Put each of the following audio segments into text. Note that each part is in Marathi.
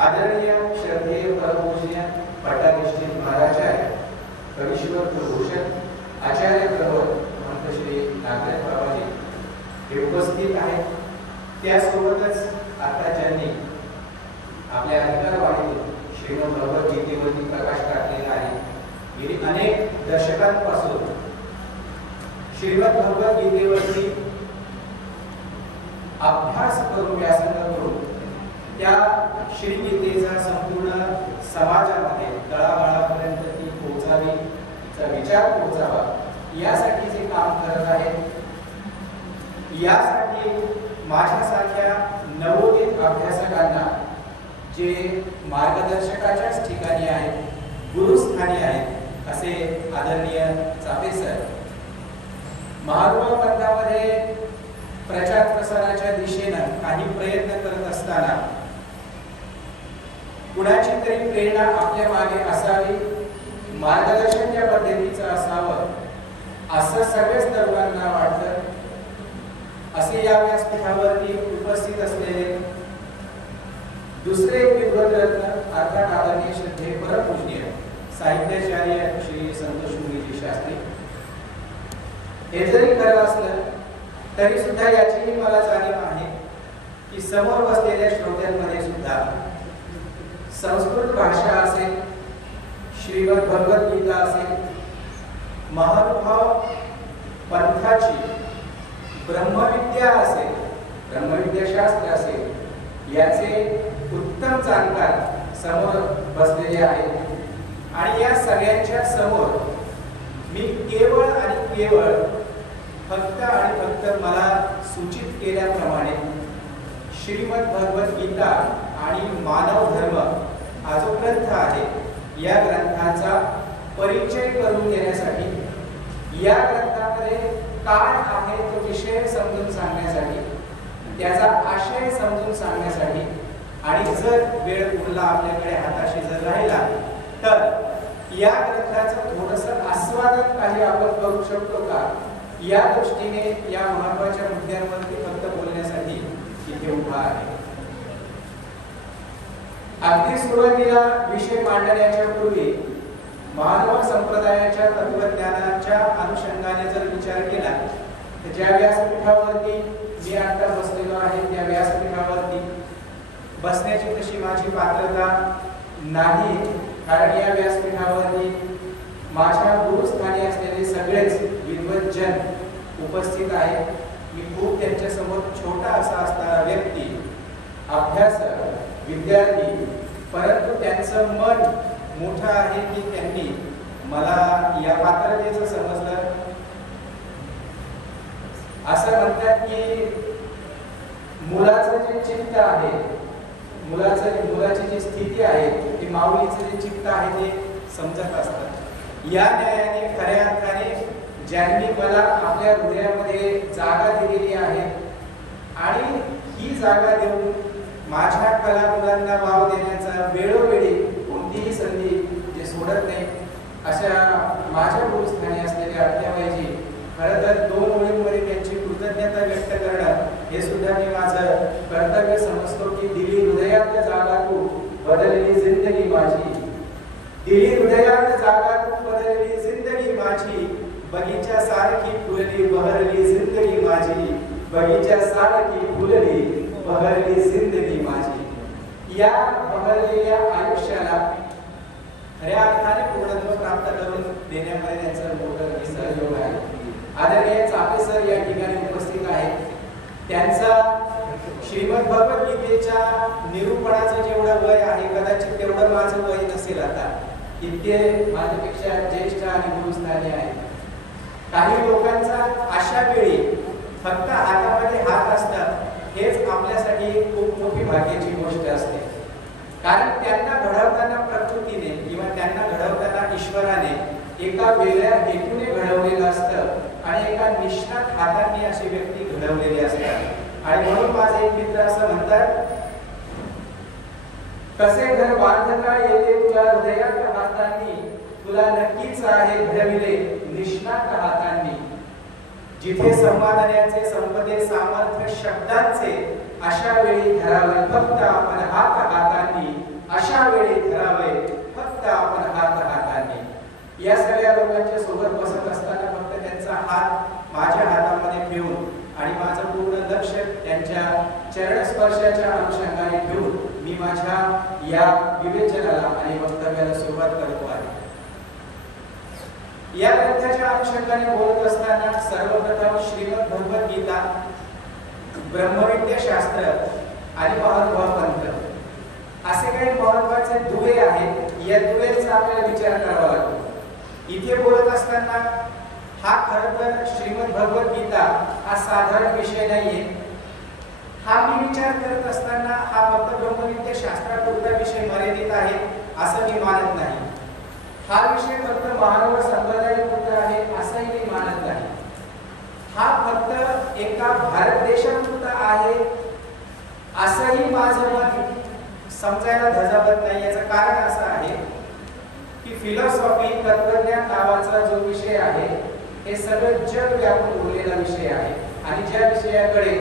आदरणीय श्रद्धेय परमपूज्य पट्टाभिषेक महाराजार्य कवीश्वर कुलभूषण आचार्य प्रवर महंत श्री नागनाथ बाबाजी हे उपस्थित आहेत। त्यासोबतच आता ज्यांनी आपल्या अधिकारवाणीतून श्रीमद भगवद्गीतेवरती प्रकाश टाकलेला आहे, गेली अनेक दशकांपासून श्रीमद भगवद्गीतेवरती अभ्यास करून व्यासंग करून त्या श्रीगीतेचा संपूर्ण समाजामध्ये तळागाळापर्यंत ती पोहोचावी, तिचा विचार पोहोचावा यासाठी जे काम करत आहेत, यासाठी माझ्यासारख्या नवोदित अभ्यासकांना जे मार्गदर्शकाच्याच ठिकाणी आहेत, गुरुस्थानी आहेत, असे आदरणीय चापे सर महानुभाव पंथामध्ये प्रचार प्रसाराच्या दिशेनं काही प्रयत्न करत असताना कुणाची तरी प्रेरणा आपल्या मागे असावी, मार्गदर्शन या पद्धतीचं असावं असं सगळेच तरुणांना वाटतं। असे या व्यासपीठावरती उपस्थित असलेले दुसरे विद्वद्रत्न अर्थात आदरणीय श्रद्धेय परमपूज्य साहित्याचार्य श्री संतोष मुनीजी शास्त्री हे जरी खरं असलं तरी सुद्धा याचीही मला जाणीव आहे की समोर बसलेल्या श्रोत्यांमध्ये सुद्धा संस्कृत भाषा असेल, श्रीमद भगवद्गीता असेल, महानुभाव पंथाची ब्रह्मविद्या असेल, ब्रह्मविद्याशास्त्र असेल, याचे उत्तम जाणकार समोर बसलेले आहेत। आणि या सगळ्यांच्या समोर मी केवळ आणि केवळ फक्त आणि फक्त मला सूचित केल्याप्रमाणे श्रीमद भगवद्गीता आणि मानव धर्म हा जो ग्रंथ आहे, या ग्रंथाचा परिचय करून देण्यासाठी, या ग्रंथामध्ये काय आहे तो विषय समजून सांगण्यासाठी, त्याचा आशय समजून सांगण्यासाठी, आणि जर वेळ उरला आपल्याकडे हाताशी जर राहिला तर या ग्रंथाचं थोडंसं आस्वादन काही आपण करू शकतो का, या दृष्टीने या महत्त्वाच्या मुद्द्यांवरती फक्त बोलण्यासाठी इथे उभा आहे। अगदी सुरुवातीला विषय मांडण्याच्या पूर्वी मानव संप्रदायाच्या तत्वज्ञानाच्या अनुषंगाने जर विचार केला तर ज्या व्यासपीठावरती मी आता बसलेलो आहे, त्या व्यासपीठावरती बसण्याची तशी माझी पात्रता नाही, कारण या व्यासपीठावरती माझ्या गुरुस्थानी असलेले सगळेच विद्वज्जन उपस्थित आहेत। मी खूप त्यांच्या समोर छोटा असा असणारा व्यक्ती, अभ्यासक, विद्यार्थी, परंतु त्यांचं मन मोठं आहे की त्यांनी मला या पात्रतेचं समजलं। असं म्हणतात की मुलाचं जे चित्त आहे, मुलाची जी स्थिती आहे, ती माऊलीचं जे चित्त आहे ते समजत असतं। या न्यायाने खऱ्या अर्थाने ज्यांनी मला आपल्या हृदयामध्ये जागा दिलेली आहे आणि ही जागा देऊन माझ्या कला मुलांना वाव देण्याचा वेळोवेळी कोणतीही संधी जे सोडत नाही, अशा माझ्या गुरुस्थानी असलेल्या अठ्ठाबाईजी खरं तर 2 ओळींमध्ये त्यांची कृतज्ञता व्यक्त करणं हे सुद्धा मी माझं कर्तव्य समजतो की दिली हृदयात जागा तू बदलली जिंदगी माझी, दिली हृदयात जागा तू बदलली जिंदगी माझी, बगीचा सारखी फुलली बहरली जिंदगी माझी, बगीचा सारखी फुलली बहरली जिंदगी माझी। या बहरलेल्या आयुष्याला खऱ्या अर्थाने पूर्णत्व प्राप्त करून देण्यामध्ये त्यांचा मोठा सहयोग आहे। आदरणीय चापे सर या ठिकाणी उपस्थित आहेत। त्यांचा श्रीमद भगवद्गीतेच्या निरूपणाचं जेवढं वय आहे, कदाचित तेवढं माझं वय नसेल आता, इतके माझ्यापेक्षा ज्येष्ठ आणि गुरुस्थानी आहेत। काही लोकांचा अशा वेळी फक्त हातामध्ये हात असणं हेच आपल्यासाठी खूप मोठी भाग्याची गोष्ट असते, कारण त्यांना घडवताना प्रकृतीने किंवा त्यांना घडवताना ईश्वराने एका वेगळ्या हेतूने घडवलेलं असतं आणि एका निष्णात हातांनी अशी व्यक्ती घडवलेली असतात। आणि म्हणून माझे एक मित्र असं म्हणतात, कसे घर बांधता येते तुला हृदयात हातांनी, तुला नक्कीच आहे घडविले निष्णात हातांनी। जिथे संवादण्याचे संपदे सामर्थ्य शब्दांचे अशा वेळी धरावे फक्त आपण हात हातांनी, अशा वेळी धरावे फक्त आपण हात हातांनी. या सगळ्या लोकांच्या सोबत बसत असताना फक्त त्यांचा हात माझ्या हातामध्ये ठेवून आणि माझं पूर्ण लक्ष त्यांच्या चरणस्पर्शाच्या अनुषंगाने ठेवून मी माझ्या या विवेचनाला आणि वक्तव्याला सुरुवात करतो आहे. या ग्रंथाच्या अनुषंगाने बोलत असताना सर्वप्रथम श्रीमद भगवद्गीता, ब्रह्मविद्या शास्त्र आणि महानुभाव पंथ असे काही महत्त्वाचे दुवे आहेत. या दुव्यांचा आपल्याला विचार करावा लागतो. इथे बोलत असताना हा खरं तर श्रीमद भगवद्गीता हा साधारण विषय नाहीये. हा मी विचार करत असताना हा फक्त ब्रह्मविद्या शास्त्रापुरता विषय मर्यादित आहे असं मी मानत नाही. हा विषय फक्त महानुभाव संप्रदायापुरता आहे असंही मी मानत नाही. हा फक्त एका भारत देशापुरता आहे असंही माझं मत समजायला धजावत नाही. याचं कारण असं आहे की फिलॉसॉफी, तत्वज्ञान नावाचा जो विषय आहे हे सगळं जग व्यापून उरलेला विषय आहे आणि ज्या विषयाकडे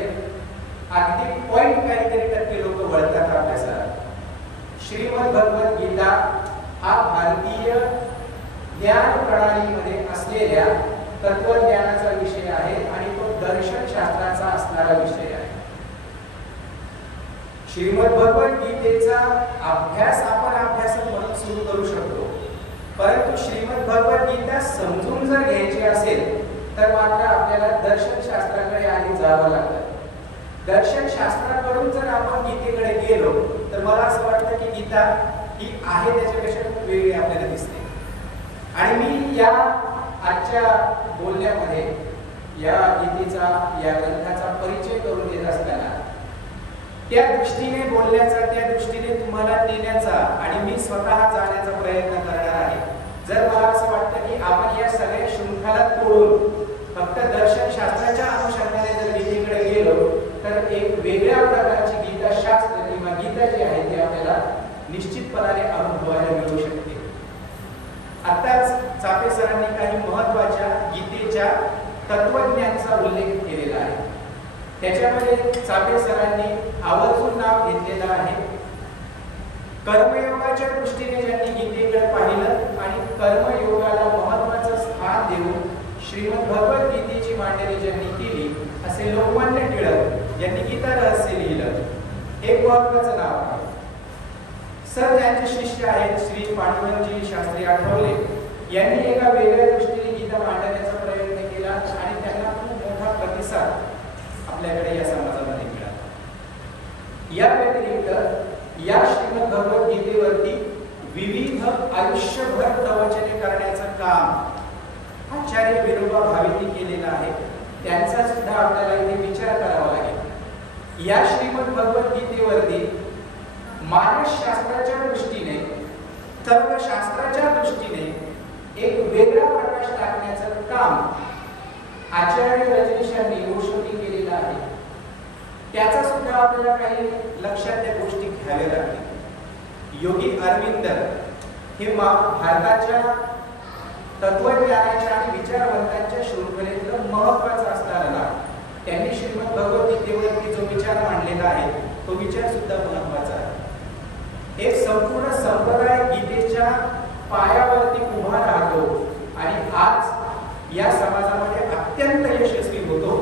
अगदी पॉइंट काहीतरी टक्के लोक वळतात अभ्यासाला. श्रीमद भगवद्गीता हा भारतीय ज्ञान प्रणालीमध्ये असलेल्या तत्वज्ञानाचा विषय आहे आणि तो दर्शन शास्त्राचा असणारा विषय आहे. श्रीमद भगवद्गीतेचा अभ्यास आपण अभ्यासक म्हणून सुरू करू शकतो, परंतु श्रीमद भगवद्गीता समजून जर घ्यायची असेल तर मात्र आपल्याला दर्शन शास्त्राकडे आधी जावं लागतं. दर्शन शास्त्राकडून जर आपण गीतेकडे गेलो तर मला असं वाटतं की गीता ही आहे त्याच्यापेक्षा खूप वेगळी आपल्याला दिसते. आणि मी या आजच्या बोलण्यामध्ये या गीतेचा, या ग्रंथाचा परिचय करून देत असताना त्या दृष्टीने बोलण्याचा, त्या दृष्टीने तुम्हाला नेण्याचा आणि मी स्वतः जाण्याचा प्रयत्न करणार आहे. जर मला असं वाटतं की आपण या सगळ्या शृंखला तोडून फक्त दर्शन शास्त्राच्या अनुषंगाने जर गीतेकडे गेलो तर एक वेगळ्या प्रकारची गीता शास्त्र किंवा गीता जी आहे ती आपल्याला निश्चितपणाने अनुभवायला मिळू शकते. आताच चापे सरांनी काही महत्त्वाच्या गीतेच्या तत्वज्ञानाचा उल्लेख केलेला आहे. त्याच्यामध्ये चापे सरांनी आवर्जून नाव घेतलेलं आहे कर्मयोगाच्या दृष्टीने ज्यांनी गीतेकडे पाहिलं आणि कर्मयोगाला महत्त्वाचं स्थान देऊन श्रीमद भगवद्गीतेची मांडणी ज्यांनी केली असे लोकमान्य टिळक यांनी गीता रहस्य लिहिलं. एक महत्त्वाचं नाव आहे. सर त्यांचे शिष्य आहेत श्री पांडुरंगजी शास्त्री आठवले यांनी एका वेगळ्या दृष्टीने गीता मांडण्याचा प्रयत्न केला आणि त्यांना खूप मोठा प्रतिसाद आपल्याकडे या समाजामध्ये मिळाला. या व्यतिरिक्त या श्रीमद भगवद्गीतेवरती विविध आयुष्यभर प्रवचने करण्याचं काम आचार्य विनोबा भावेंनी केलेलं आहे. त्यांचा सुद्धा आपल्याला इथे विचार करावा लागेल. या श्रीमद भगवद्गीतेवरती मानसशास्त्राच्या दृष्टीने, तर्कशास्त्राच्या दृष्टीने एक वेगळा प्रकाश टाकण्याचं काम आचार्य रजनीश यांनी गोष्टी केलेला आहे. त्याचा सुद्धा आपल्याला काही लक्षात त्या गोष्टी घ्याव्या लागतील. योगी अरविंद हे भारताच्या तत्वज्ञानाच्या आणि विचारवंतांच्या शृंखलेतलं महत्त्वाचं असणारं नाव. त्यांनी श्रीमद भगवद्गीतेवरती जो विचार मांडलेला आहे तो विचार सुद्धा महत्त्वाचा आहे. एक संपूर्ण संप्रदाय गीतेच्या पायावरती उभा राहतो आणि आज या समाजामध्ये अत्यंत यशस्वी होतो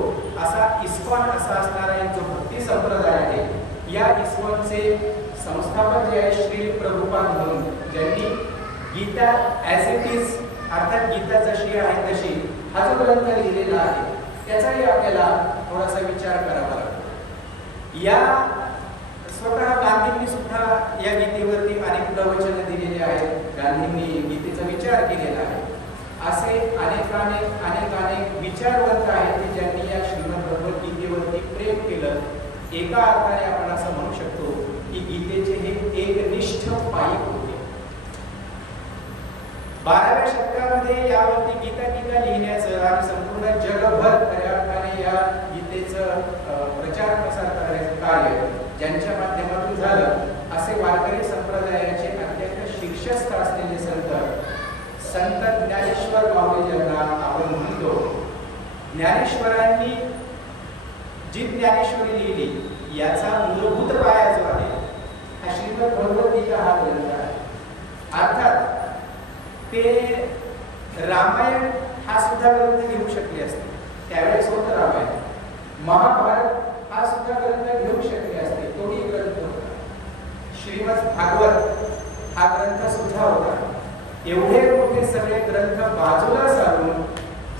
असा इस्कॉन असा असणारा एक जो भक्ती संप्रदाय आहे. या इस्कॉनचे संस्थापक जे आहे श्री प्रभुपाद म्हणून ज्यांनी गीता ॲज इट इज अर्थात गीता जशी आहे तशी हा जो ग्रंथ लिहिलेला आहे त्याचाही आपल्याला थोडासा विचार करावा लागतो. या स्वतः गांधींनी सुद्धा या गीतेवरती अनेक प्रवचन दिलेले आहेत. गांधींनी गीतेचा विचार केलेला आहे. असे अनेक विचारवंत आहेत की ज्यांनी या श्रीमद भगवद्गीतेवरती प्रेम केलं. एका अर्थाने आपण असं म्हणू शकतो की गीतेचे हे एकनिष्ठ पाईक होते. 12व्या शतकामध्ये यावरती गीता टीका लिहिण्याचं आणि संपूर्ण जगभर खऱ्या अर्थाने या गीतेचं प्रचार प्रसार करण्याचं कार्य ज्यांच्या माध्यमातून झालं असे वारकरी संप्रदायाचे अत्यंत शीर्षस्थ असलेले संत ज्ञानेश्वर माऊली ज्यांना आपण म्हणतो. ज्ञानेश्वरांनी जी ज्ञानेश्वरी लिहिली याचा मूलभूत पाया जो आहे हा श्रीमद भगवद्गीता हा ग्रंथ आहे. अर्थात ते रामायण हा सुद्धा ग्रंथ घेऊ शकले असते, त्यावेळेस होतं रामायण. महाभारत हा सुद्धा ग्रंथ घेऊ शकले असते, तोही ग्रंथ होता. श्रीमद भागवत हा ग्रंथ सुद्धा होता. एवढे मोठे सगळे ग्रंथ बाजूला सारून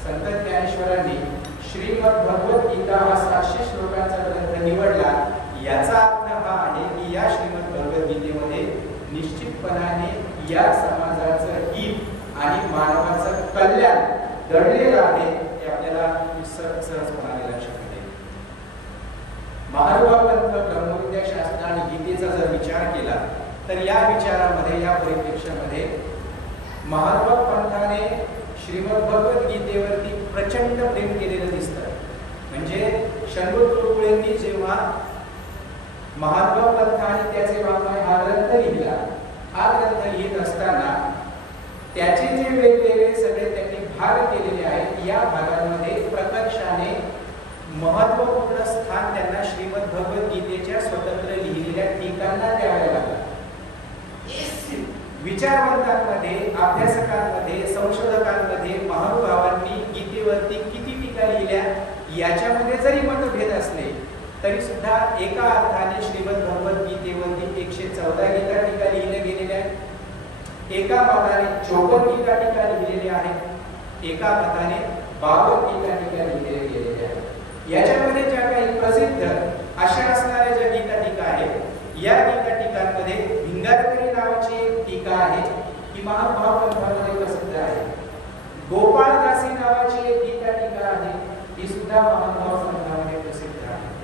संत ज्ञानेश्वरांनी श्रीमद भगवद्गीता हा 700 श्लोकांचा ग्रंथ निवडला. याचा अर्थ हा आहे की या श्रीमद भगवद्गीतेमध्ये निश्चितपणाने या समाजाचं हित आणि मानवाचं कल्याण दडलेलं आहे, हे आपल्याला सहजपणाने लक्षात येईल. महानुभाव पंथ ब्रह्मविद्या शास्त्र आणि गीतेचा जर विचार केला तर या विचारामध्ये, या परिप्रेक्ष्यामध्ये महानुभाव पंथाने श्रीमद भगवद्गीतेवरती प्रचंड प्रेम केलेलं दिसतं. म्हणजे शंभू तुळपुळेंनी जेव्हा महानुभाव पंथ आणि त्याचे वाङ्मय हा ग्रंथ लिहिला, हा ग्रंथ लिहित असताना त्याचे जे वेगवेगळे सगळे त्यांनी भाग केलेले आहेत, या भागांमध्ये प्रकर्षाने महत्वपूर्ण स्थान त्यांना श्रीमद भगवद्गीतेच्या स्वतंत्र लिहिलेल्या टीकांना द्यावे लागलं. विचारवंतांमध्ये, अभ्यासकांमध्ये, संशोधकांमध्ये महानुभावांनी गीतेवरती किती टीका लिहिल्या याच्यामध्ये जरी मतभेद असले तरी सुद्धा एका अर्थाने श्रीमद भगवद्गीतेवरती 114 गीता टीका लिहिल्या गेलेल्या आहेत, एका मताने 54 गीता टीका लिहिलेल्या आहेत, एका मताने 52 गीता टीका लिहिलेल्या गेलेल्या आहेत. याच्यामध्ये ज्या काही प्रसिद्ध अशा असणाऱ्या ज्या गीता टीका आहेत, या गीता टीकांमध्ये भिंगारकरी नावाची एक टीका आहे, ही महानुभाव पंथामध्ये प्रसिद्ध आहे. गोपाळदासी नावाची एक गीता टीका आहे, ही सुद्धा महानुभाव पंथामध्ये प्रसिद्ध आहे.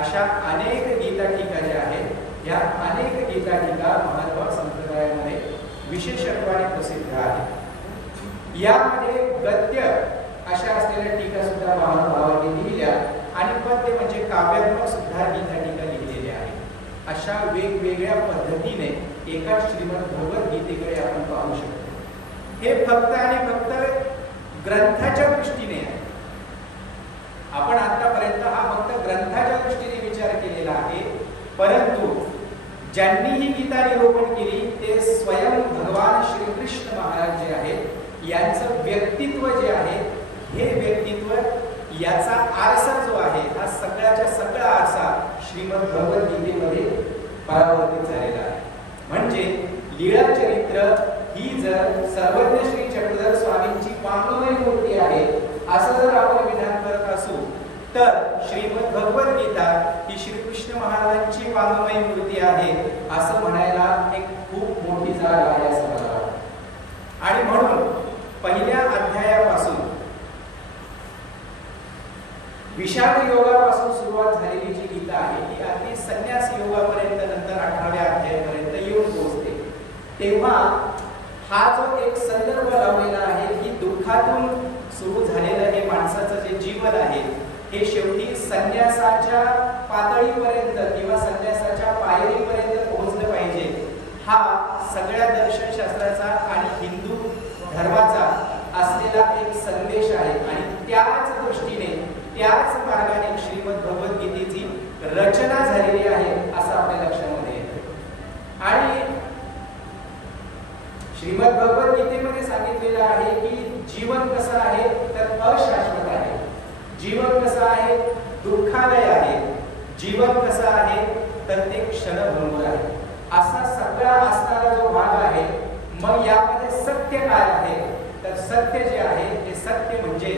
अशा अनेक गीता टीका ज्या आहेत, या अनेक गीता टीका महानुभाव संप्रदायामध्ये विशेषत्वाने प्रसिद्ध आहेत. यामध्ये गद्य अशा असलेल्या टीका सुद्धा महानुभावांनी लिहिल्या आणि पद्य म्हणजे काव्यात्मक सुद्धा गीता टीका लिहिलेल्या आहेत. अशा वेगवेगळ्या पद्धतीने एका श्रीमद भगवद्गीतेकडे आपण पाहू शकतो. हे फक्त आणि फक्त ग्रंथाच्या दृष्टीने आहे. आपण आतापर्यंत हा फक्त ग्रंथाच्या दृष्टीने विचार केलेला आहे, परंतु ज्यांनी ही गीता निरूपण केली ते स्वयं भगवान श्रीकृष्ण महाराज जे आहेत, यांचं व्यक्तित्व जे आहे, हे व्यक्तित्व याचा आरसा जो आहे, हा सगळ्याच्या सगळा आरसा श्रीमद भगवद्गीतेमध्ये परावर्तित झालेला आहे. म्हणजे लीळा चरित्र ही जर सर्वज्ञ श्री चक्रधर स्वामींची वाङ्मय मूर्ती आहे असं जर आपण विधान करत असू, तर श्रीमद भगवद्गीता ही श्रीकृष्ण महाराजांची वाङ्मय मूर्ती आहे असं म्हणायला एक खूप मोठी जाग आहे असं मला वाटतं. आणि म्हणून पहिल्या अध्यायापासून विषाद योगापासून सुरुवात झालेली जी गीता आहे, ती अगदी संन्यास योगापर्यंत, नंतर 18व्या अध्यायापर्यंत येऊन पोहोचते. तेव्हा हा जो एक संदर्भ लावलेला आहे की दुःखातून सुरू झालेलं हे माणसाचं जे जीवन आहे, हे शेवटी संन्यासाच्या पातळीपर्यंत किंवा संन्यासाच्या पायरीपर्यंत पोहोचलं पाहिजे, हा सगळ्या दर्शनशास्त्राचा आणि हिंदू धर्माचा असलेला एक संदेश आहे. आणि त्याच दृष्टीने, त्याच मार्गाने श्रीमद भगवद्गीतेची रचना झालेली आहे असं आपल्या लक्षामध्ये येतं. आणि श्रीमद भगवद्गीतेमध्ये सांगितलेलं आहे की जीवन कसं आहे तर अशाश्वत आहे, जीवन कसं आहे दुःखालय आहे, जीवन कसं आहे तर ते क्षणभंगुर आहे, असा सगळा असणारा जो भाग आहे. मग यामध्ये सत्य काय आहे तर सत्य जे आहे ते सत्य म्हणजे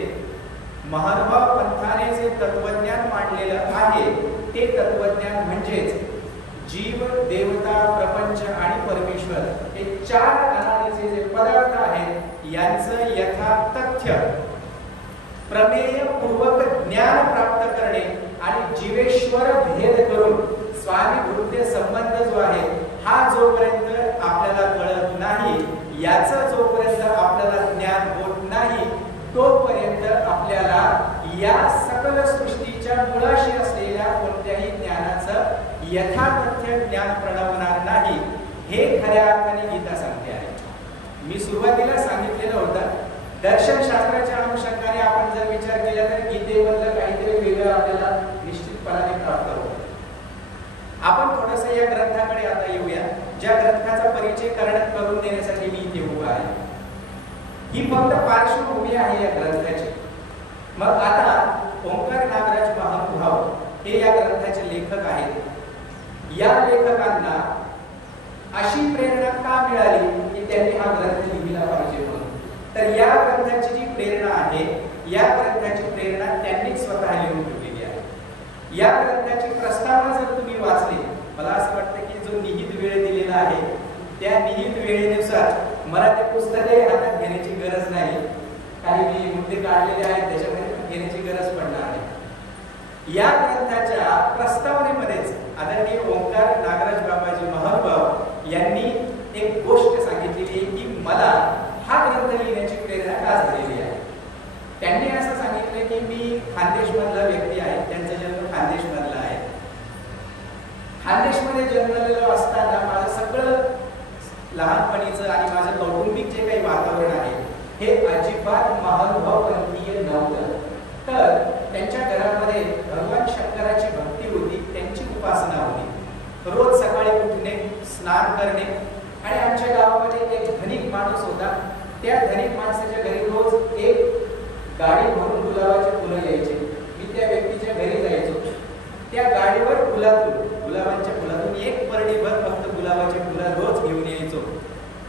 महानुभाव पंथाने जे तत्वज्ञान मांडलेलं आहे, ते तत्वज्ञान म्हणजेच जीव, देवता, प्रपंच आणि परमेश्वर हे चार अनादीचे जे पदार्थ आहेत, यांचं यथातथ्य प्रमेयपूर्वक ज्ञान प्राप्त करणे आणि जीवेश्वर भेद करून स्वामिभूत्य संबंध जो आहे, हा जोपर्यंत आपल्याला कळत नाही, याचं जोपर्यंत आपल्याला ज्ञान होत नाही, तोपर्यंत आपल्याला या सकल सृष्टीच्या मुळाशी असलेल्या कोणत्याही ज्ञानाचं यथातथ्य ज्ञान प्रणवणार नाही, हे खऱ्या अर्थाने गीता सांगते आहे. मी सुरुवातीला सांगितलेलं होतं, दर्शनशास्त्राच्या अनुषंगाने आपण जर विचार केला तर गीतेमधलं काहीतरी वेगळं आपल्याला निश्चितपणाने प्राप्त होतं. आपण थोडंसं या ग्रंथाकडे आता येऊया, ज्या ग्रंथाचा परिचय करून देण्यासाठी मी इथे उभा आहे. ही फक्त पार्श्वभूमी आहे या ग्रंथाची. मग आता ओंकार नागराज महानुभाव हे या ग्रंथाचे लेखक आहेत. या लेखकांना अशी प्रेरणा का मिळाली की त्यांनी हा ग्रंथ लिहिला पाहिजे म्हणून? तर या ग्रंथाची जी प्रेरणा आहे, या ग्रंथाची प्रेरणा त्यांनी स्वतः लिहून ठेवलेली आहे. या ग्रंथाची प्रस्तावना जर तुम्ही वाचली, मला असं वाटतं की जो निहित वेळ दिलेला आहे त्या निहित वेळेनुसार मला ते पुस्तकही हातात घेण्याची गरज नाही. काही मी मुद्दे काढलेले आहेत त्याच्यामध्ये घेण्याची गरज पडणार नाही. या ग्रंथाच्या प्रस्तावनेमध्येच आदरणीय ओंकार नागराज बाबाजी महानुभाव यांनी एक गोष्ट सांगितलेली आहे की मला हा ग्रंथ लिहिण्याची प्रेरणा का झालेली आहे. त्यांनी असं सांगितलं की मी खानदेशमधला व्यक्ती आहे, त्यांचा जन्म खानदेशमधला आहे. खानदेशमध्ये जन्मलेलो असताना माझं सगळं लहानपणीचं आणि माझं कौटुंबिक जे काही वातावरण आहे हे अजिबात महानुभावपंथीय नव्हतं. तर त्यांच्या घरामध्ये भगवान शंकराची भक्ती होती, त्यांची उपासना होती. रोज सकाळी उठणे, स्नान करणे, आणि आमच्या गावामध्ये एक धनिक माणूस होता. त्या धनिक माणसाच्या घरी रोज एक गाडी भरून गुलाबाचे फुलं यायचे. मी त्या व्यक्तीच्या घरी जायचो. त्या गाडीवर गुलाबांच्या फुलातून एक परडीभर फक्त गुलाबाचे फुलं रोज घेऊन यायचो.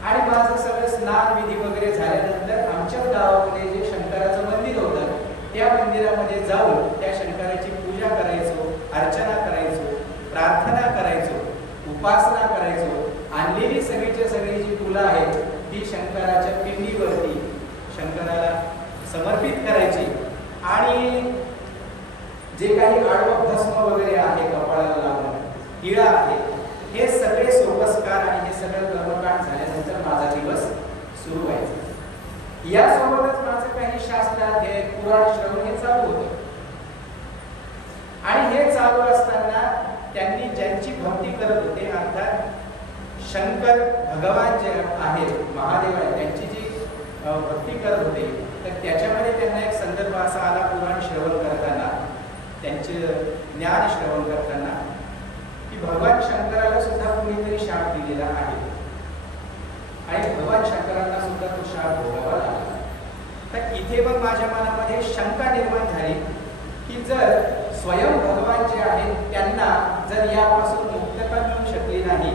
आणि माझं सगळं स्नान विधी वगैरे झाल्यानंतर आमच्याच गावामध्ये जे शंकराचं मंदिर होतं त्या मंदिरामध्ये जाऊन त्या शंकराची पूजा करायचो, अर्चना करायचो, प्रार्थना करायचो, उपासना करायचो. आणलेली सगळीच्या सगळी जी फुलं आहेत ती शंकराच्या पिंडीवरती शंकराला समर्पित करायची. आणि जे काही आडवं भस्म वगैरे आहे कपाळाला लावणं, टिळा आहे, हे सगळे सोपस्कार आणि हे सगळं कर्मकांड झाल्यानंतर माझा दिवस सुरू व्हायचा. यासोबतच माझं काही शास्त्राध्यय, पुराण श्रवण हे चालू होतं. आणि हे चालू असताना त्यांनी ज्यांची भक्ती करत होते, अर्थात शंकर भगवान जे आहेत, महादेव आहेत, त्यांची जी भक्ती करत होते, तर त्याच्यामध्ये त्यांना एक संदर्भ असा आला पुराण श्रवण करताना, त्यांचे ज्ञान श्रवण करताना, की भगवान शंकराला सुद्धा कुणीतरी शाप दिलेला आहे आणि भगवान शंकरांना सुद्धा तो शाप भोगावा लागला. तर इथे पण माझ्या मनामध्ये शंका निर्माण झाली की जर स्वयं भगवान जे आहेत त्यांना जर यापासून मुक्तता मिळू शकली नाही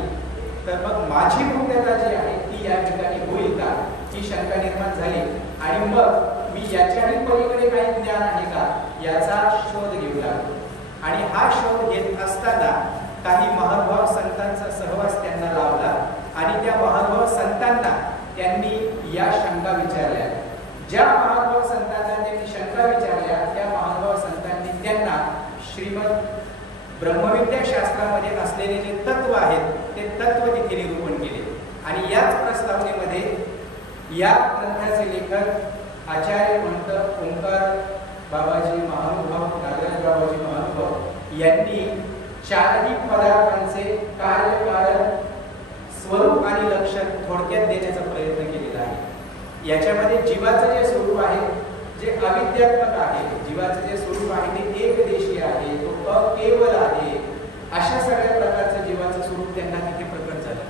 तर मग माझी मुक्तता जी आहे ती या ठिकाणी होईल का, ही शंका निर्माण झाली. आणि मग मी याच्याही पलीकडे काही ज्ञान आहे का याचा शोध घेऊ लागलो. आणि हा शोध घेत असताना काही महानुभाव संतांचा सहवास त्यांना लावला आणि त्या महानुभाव संतांना त्यांनी या शंका विचारल्या. ज्या महानुभाव संतांना त्यांनी शंका विचारल्या त्या महानुभाव संतांनी त्यांना श्रीमद ब्रह्मविद्या शास्त्रामध्ये असलेले जे तत्व आहेत ते तत्व तिथे निरूपण केले. आणि याच प्रस्तावनेमध्ये या ग्रंथाचे लेखक आचार्य पंत ओंकार बाबाजी महानुभाव, नागराज बाबाजी महानुभाव यांनी चारही पदार्थांचे कार्य, कारण, स्वरूप आणि लक्षण थोडक्यात देण्याचा प्रयत्न केलेला आहे. याच्यामध्ये जीवाचं जे स्वरूप आहे, जे अविद्यात्मक आहे, जीवाचं जे स्वरूप आहे ते एकदेशीय आहे, तो अकेवल आहे, अशा सगळ्या प्रकारचं जीवाचं स्वरूप त्यांना तिथे प्रकट झालं.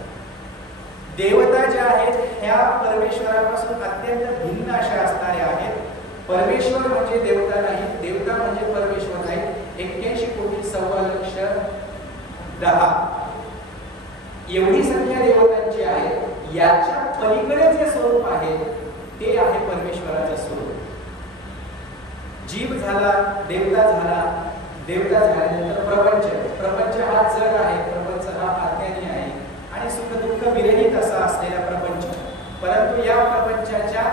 देवता ज्या आहेत ह्या परमेश्वरापासून अत्यंत भिन्न अशा असणाऱ्या आहेत. परमेश्वर म्हणजे देवता नाही, देवता म्हणजे परमेश्वर नाही. 81,00,00,10 एवढी संख्या देवतांची आहे. याच्या पलीकडे जे स्वरूप आहे ते आहे परमेश्वराचं स्वरूप. जीव झाला, देवता झाला, देवता झाल्यानंतर प्रपंच, प्रपंच हा जग आहे, प्रपंच हा अज्ञानी आहे आणि सुख दुःख विरहित असा असलेला प्रपंच. परंतु या प्रपंचाच्या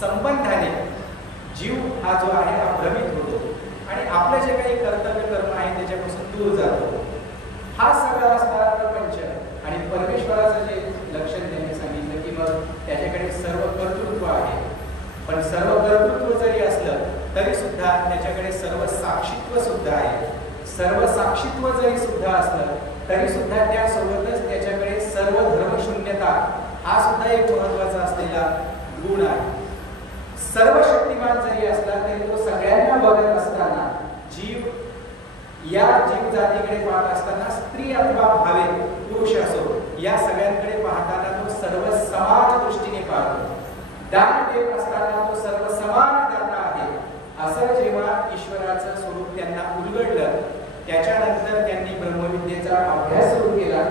संबंधाने जीव हा जो आहे हा भ्रमित होतो आणि आपलं जे काही कर्तव्य कर्म आहे त्याच्यापासून दूर जातो. हा सगळा असणारा प्रपंच आणि परमेश्वराचं जे लक्षण त्यांनी सांगितलं की मग त्याच्याकडे सर्व कर्तृत्व आहे. पण सर्व कर्तृत्व जरी असलं तरी सुद्धा त्याच्याकडे सर्व साक्षीत्व सुद्धा आहे. सर्व साक्षीत्व जरी सुद्धा असलं तरी सुद्धा त्यासोबतच त्याच्याकडे सर्व धर्मशून्यता हा सुद्धा एक महत्वाचा असलेला गुण आहे. सर्व शक्तिमान जरी असला तरी तो सगळ्यांना बघत असताना जीव या जीव जातीकडे पाहत असताना स्त्री अथवा भावे पुरुष असो या सगळ्यांकडे पाहताना तो सर्व समान दृष्टीने पाहतो. दान देत असताना तो सर्व समान दाता आहे. असं जेव्हा ईश्वराचं स्वरूप त्यांना उलगडलं त्याच्यानंतर त्यांनी ब्रह्मविद्येचा अभ्यास सुरू केला.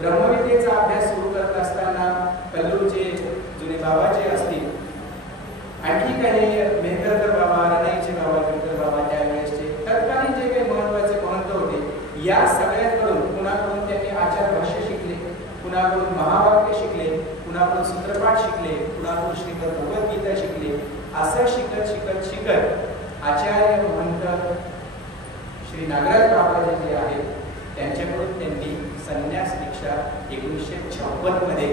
ब्रह्मविद्येचा अभ्यास सुरू करत असताना कल्लूरचे जुने बाबा जे असतील, आणखी काही मेहकरकर बाबा, रणाईचे बाबा, मेहकर बाबा, त्यावेळेसचे तत्कालीन जे काही महत्वाचे महंत होते, या सगळ्यांकडून कुणाकडून त्यांनी आचार भाष्य शिकले, कुणाकडून महावाक्य शिकले, कुणाकडून सूत्रपाठ शिकले, कुणाकडून श्रीमद भगवद्गीता शिकले. असं शिकत शिकत शिकत आचार्य महंत श्री नागराज बाबाजी जे आहेत त्यांच्याकडून त्यांनी संन्यास दीक्षा 1956 मध्ये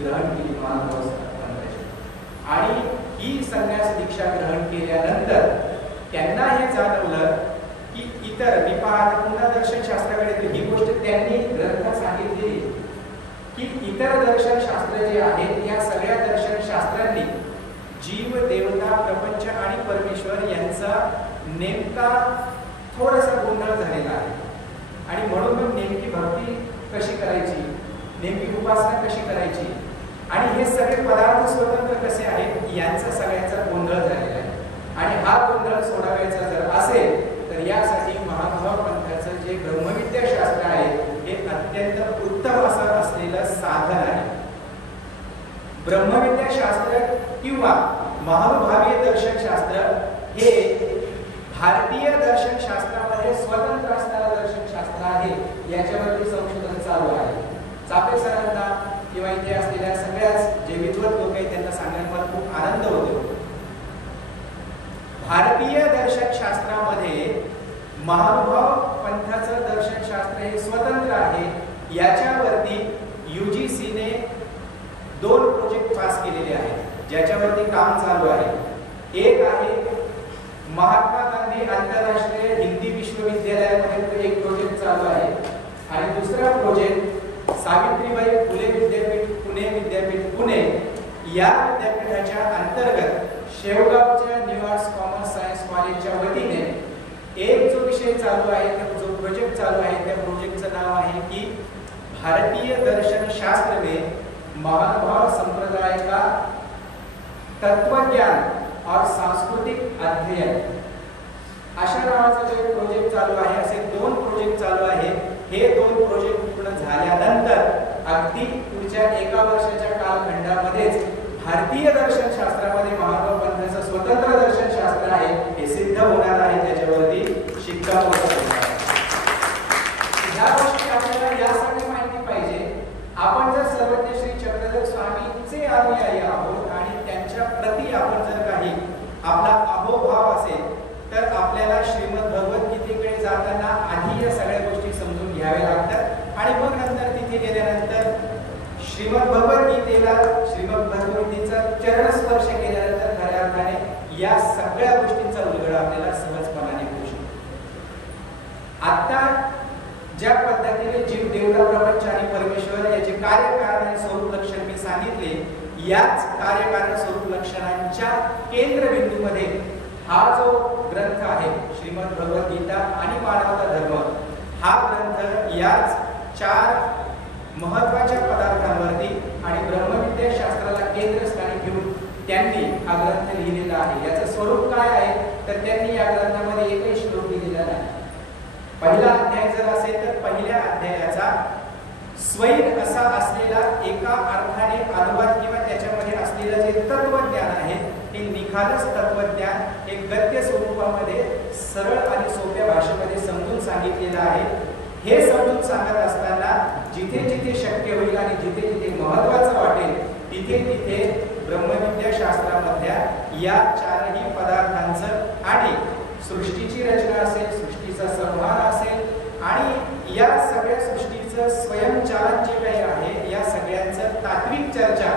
ग्रहण केली महानुभाव पंथाची. आणि ही संन्यास दीक्षा ग्रहण केल्यानंतर त्यांना हे जाणवलं की इतर मी पाहता पुन्हा दर्शन शास्त्राकडे ही गोष्ट त्यांनी ग्रंथात सांगितलेली की इतर दर्शन शास्त्र जे आहेत या सगळ्या दर्शन शास्त्रांनी जीव, देवता, प्रपंच आणि परमेश्वर यांचा नेमका थोडासा गोंधळ झालेला आहे. आणि म्हणून मग नेमकी भक्ती कशी करायची, नेमकी उपासना कशी करायची आणि हे सगळे पदार्थ स्वतंत्र कसे आहेत यांचा सगळ्यांचा गोंधळ झालेला आहे. आणि हा गोंधळ सोडावायचा जर असेल तर यासाठी महानुभाव पंथाचं जे ब्रह्मविद्या शास्त्र आहे हे अत्यंत उत्तम असं असलेलं साधन आहे. ब्रह्मविद्या शास्त्र किंवा महानुभावीय दर्शन शास्त्र हे भारतीय दर्शन शास्त्रामध्ये स्वतंत्र असणारं दर्शन शास्त्र आहे. याच्यावरती संशोधन चालू आहे. चापे सरांना किंवा इथे असलेल्या सगळ्याच जे विद्वत लोक आहेत त्यांना सांगायला मला खूप आनंद होतो. भारतीय दर्शन शास्त्रामध्ये महानुभाव पंथाचं दर्शन शास्त्र हे स्वतंत्र आहे. याच्यावरती UGCने 2 प्रोजेक्ट पास केलेले आहेत ज्याच्यावरती काम चालू आहे. एक आहे महात्मा गांधी आंतरराष्ट्रीय हिंदी विश्वविद्यालयामध्ये एक प्रोजेक्ट चालू आहे आणि दुसरा प्रोजेक्ट सावित्रीबाई फुले विद्यापीठ पुणे विद्यापीठ पुणे या विद्यापीठाच्या अंतर्गत शेवगावच्या न्यू आर्ट्स कॉमर्स सायन्स कॉलेजच्या वतीने एक जो विषय चालू आहे, जो प्रोजेक्ट चालू आहे, त्या प्रोजेक्टचं नाव आहे की भारतीय दर्शन शास्त्र में महानुभाव संप्रदाय का तत्वज्ञान और सांस्कृतिक अध्ययन. अशा नावाचा जो प्रोजेक्ट चालू आहे, असे 2 प्रोजेक्ट चालू आहे. हे 2 प्रोजेक्ट पूर्ण झाल्यानंतर अगदी पुढच्या 1 वर्षाच्या कालखंडामध्येच भारतीय दर्शन शास्त्रामध्ये महानुभाव पंथाचं स्वतंत्र दर्शन शास्त्र आहे हे सिद्ध होणार आहे. त्याच्यावरती शिक्कामोर्तब होणार आहे. या गोष्टी आपल्याला यासाठी माहिती पाहिजे. आपण जर सर्वज्ञ श्री चक्रधर स्वामींचे अनुयायी आहोत आणि त्यांच्या प्रती आपण जर काही आपला अहोभाव असेल तर आपल्याला श्रीमद भगवद्गीतेकडे जाताना आधी या सगळ्या गोष्टी समजून घ्याव्या लागतात आणि मग नंतर तिथे गेल्यानंतर श्रीमद भगवद्गीतेला श्रीमद भगवद्गीतेचा चरणस्पर्श केल्यानंतर खऱ्या अर्थाने या सगळ्या गोष्टींचा उलगडा आपल्याला सहजपणाने होऊ शकतो. आता ज्या पद्धतीने जीव, देवता, प्रपंच आणि परमेश्वर याचे कार्यकारण आणि स्वरूप लक्षण मी सांगितले, याच कार्यकारण स्वरूप लक्षणांच्या केंद्रबिंदूमध्ये हा जो ग्रंथ आहे श्रीमद भगवद्गीता आणि मानवता धर्म, हा ग्रंथ याच 4 महत्वाच्या पदार्थांवरती आणि ब्रह्मविद्या शास्त्राला केंद्रस्थानी ठेवून त्यांनी हा ग्रंथ लिहिलेला आहे. याचं स्वरूप काय आहे तर त्यांनी या ग्रंथामध्ये एकही श्लोक लिहिलेला नाही. पहिला अध्याय जर असेल तर पहिल्या अध्यायाचा स्वैर असा असलेला एका अर्थाने अनुवाद किंवा त्याच्यामध्ये असलेलं जे तत्वज्ञान आहे हे निखालस तत्वज्ञान हे गद्य स्वरूपामध्ये सरळ आणि सोप्या भाषेमध्ये समजून सांगितलेलं आहे. हे समजून सांगत असताना जिथे जिथे शक्य होईल आणि जिथे जिथे महत्त्वाचं वाटेल तिथे तिथे ब्रह्मविद्या शास्त्रामधल्या या 4ही पदार्थांचं आणि सृष्टीची रचना असेल, सृष्टीचा संहार असेल आणि या सगळ्या सृष्टीचं स्वयंचालन जे काही आहे या सगळ्यांचं तात्विक चर्चा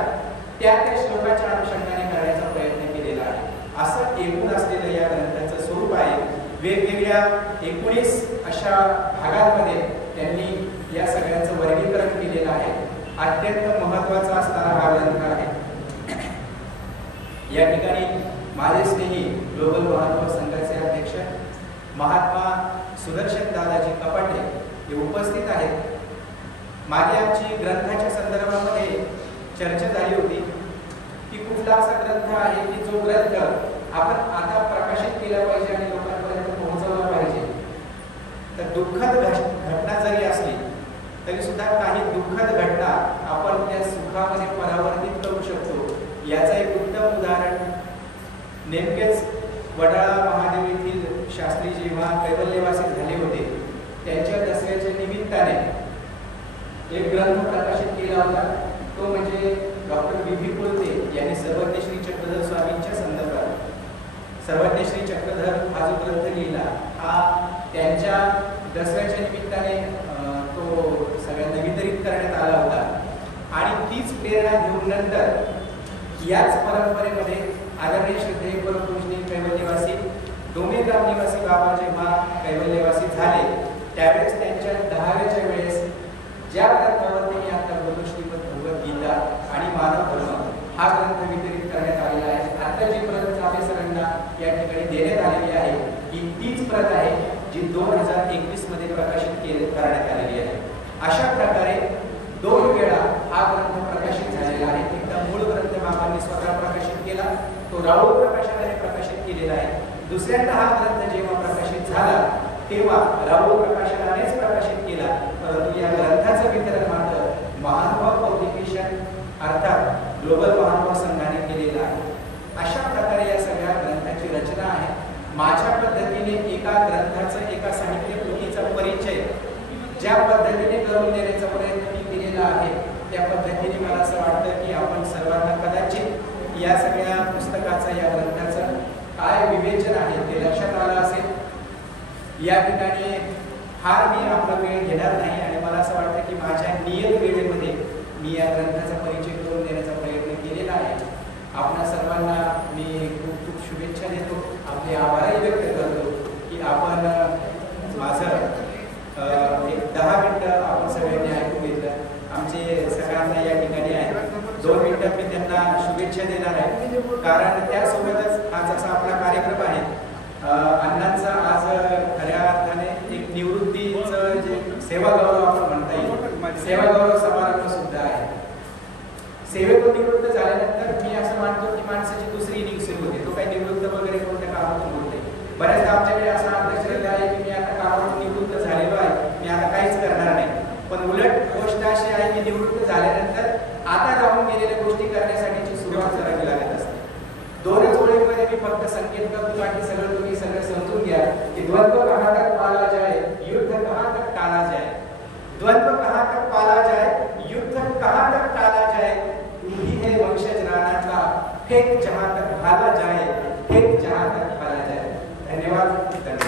त्या श्लोकाच्या अनुषंगाने करण्याचा प्रयत्न केलेला आहे. असं एकूण असलेलं या ग्रंथाचं स्वरूप आहे. वेगवेगळ्या 19 अशा भागांमध्ये त्यांनी या सगळ्यांचं वर्गीकरण केलेलं आहे. अत्यंत महत्त्वाचा असणारा हा ग्रंथ आहे. या ठिकाणी माझे स्नेही ग्लोबल महानुभाव संघाचे अध्यक्ष महात्मा सुदर्शन दादाजी कपाटे हे उपस्थित आहेत. मागे आमची ग्रंथाच्या संदर्भामध्ये चर्चा झाली होती की कुठला असा ग्रंथ आहे की जो ग्रंथ आपण आता प्रकाशित केला पाहिजे आणि लोकांपर्यंत पोहोचवला पाहिजे. तर दुःखद घटना जरी असली तरी सुद्धा काही दुःखद घटना आपण त्या सुखामध्ये परावर्तित करू शकतो. याचं एक उत्तम उदाहरण नेमकेच वडाळा महादेव येथील शास्त्री जेव्हा कैवल्यवासी झाले होते त्यांच्या दसऱ्याच्या निमित्ताने एक ग्रंथ प्रकाशित केला होता. तो म्हणजे डॉक्टर बी.व्ही. कोलते यांनी सर्वज्ञ श्री चक्रधर स्वामींच्या संदर्भात सर्वज्ञ श्री चक्रधर हा जो ग्रंथ लिहिला हा त्यांच्या दसऱ्याच्या निमित्ताने तो सगळ्यांना वितरित करण्यात आला होता. आणि तीच प्रेरणा घेऊन नंतर याच परंपरेमध्ये आदरणीय श्रद्धेय परमपूजनीय कैवल्यवासी डोंगेगाव निवासी बाबा जेव्हा कैवल्यवासी झाले त्यावेळेस त्यांच्या 10व्याच्या वेळेस ज्या ग्रंथावरती मी आता बोलतो श्रीमद भगवद्गीता आणि मानव धर्म हा ग्रंथ वितरित करण्यात आलेला आहे. आता जी प्रत चाबे सरांना या ठिकाणी देण्यात आलेली आहे ही तीच प्रत आहे जी 2021 मध्ये प्रकाशित करण्यात आलेली आहे. अशा प्रकारे 2 वेळा हा ग्रंथ प्रकाशित झालेला आहे. एकदा मूळ ग्रंथ बाबांनी स्वतः प्रकाशित केला, तो राऊळ प्रकाशनाने प्रकाशित केलेला आहे. दुसऱ्यांदा हा ग्रंथ जेव्हा प्रकाशित झाला तेव्हा राऊळ प्रकाशनानेच प्रकाशित केला, परंतु या ग्रंथाचं वितरण मात्र महानुभाव पब्लिकेशन अर्थात ग्लोबल महानुभाव संघाने केलेलं आहे. अशा प्रकारे या सगळ्या ग्रंथाची रचना आहे. माझ्या पद्धतीने एका ग्रंथाचं एका साहित्य कृतीचा परिचय ज्या पद्धतीने करून देण्याचा प्रयत्न मी केलेला आहे त्या पद्धतीने मला असं वाटतं की आपण सर्वांना कदाचित या सगळ्या पुस्तकाचं या ग्रंथाचं काय विवेचन आहे ते लक्षात आलं असेल. या ठिकाणी फार मी आपला वेळ घेणार नाही आणि मला असं वाटतं की माझ्या नियत वेळेमध्ये मी या ग्रंथाचा परिचय करून देण्याचा प्रयत्न केलेला आहे. आपणा सर्वांना मी खूप खूप शुभेच्छा देतो, आपले आभारही व्यक्त करतो की आपण माझं एक 10 मिनिटं आपण सगळ्यांनी ऐकून घेतलं. आमचे सगळ्यांना या ठिकाणी आहे 2 मिनिटं मी त्यांना शुभेच्छा देणार आहे, कारण त्यासोबतच आज असा आपला कार्यक्रम आहे अण्णांचा आज खऱ्या अर्थाने एक निवृत्तीचं जे सेवागौरव आपण म्हणता येईल सेवागौरव समारंभ सुद्धा आहे. सेवेतून निवृत्त झाल्यानंतर मी असं मानतो की माणसाची दुसरी इनिंग सुरू होते. तो काही निवृत्त वगैरे कोणत्या कामातून होते. बऱ्याचदा आमच्याकडे असा अंधश्रद्धा आहे की मी आता कामातून निवृत्त झालेलो आहे, मी आता काहीच करणार नाही. पण उलट गोष्ट अशी आहे की निवृत्त झाल्यानंतर आता राहून गेलेल्या गोष्टी करण्यासाठीची सुरुवात करावी लागत असते. 2च ओळीमध्ये मी फक्त संकेत करतो बाकी सगळं तुम्ही सगळं समजून घ्या की द्वंद्व कहां तक पाला जाए, युद्ध कहां तक टाला जाए. द्वंद्व कहां तक पाला जाए, युद्ध कहां तक टाला जाए. तू ही है वंशज राणा का, फेंक जहां तक भाला जाए, फेंक जहां तक भाला जाए. धन्यवाद.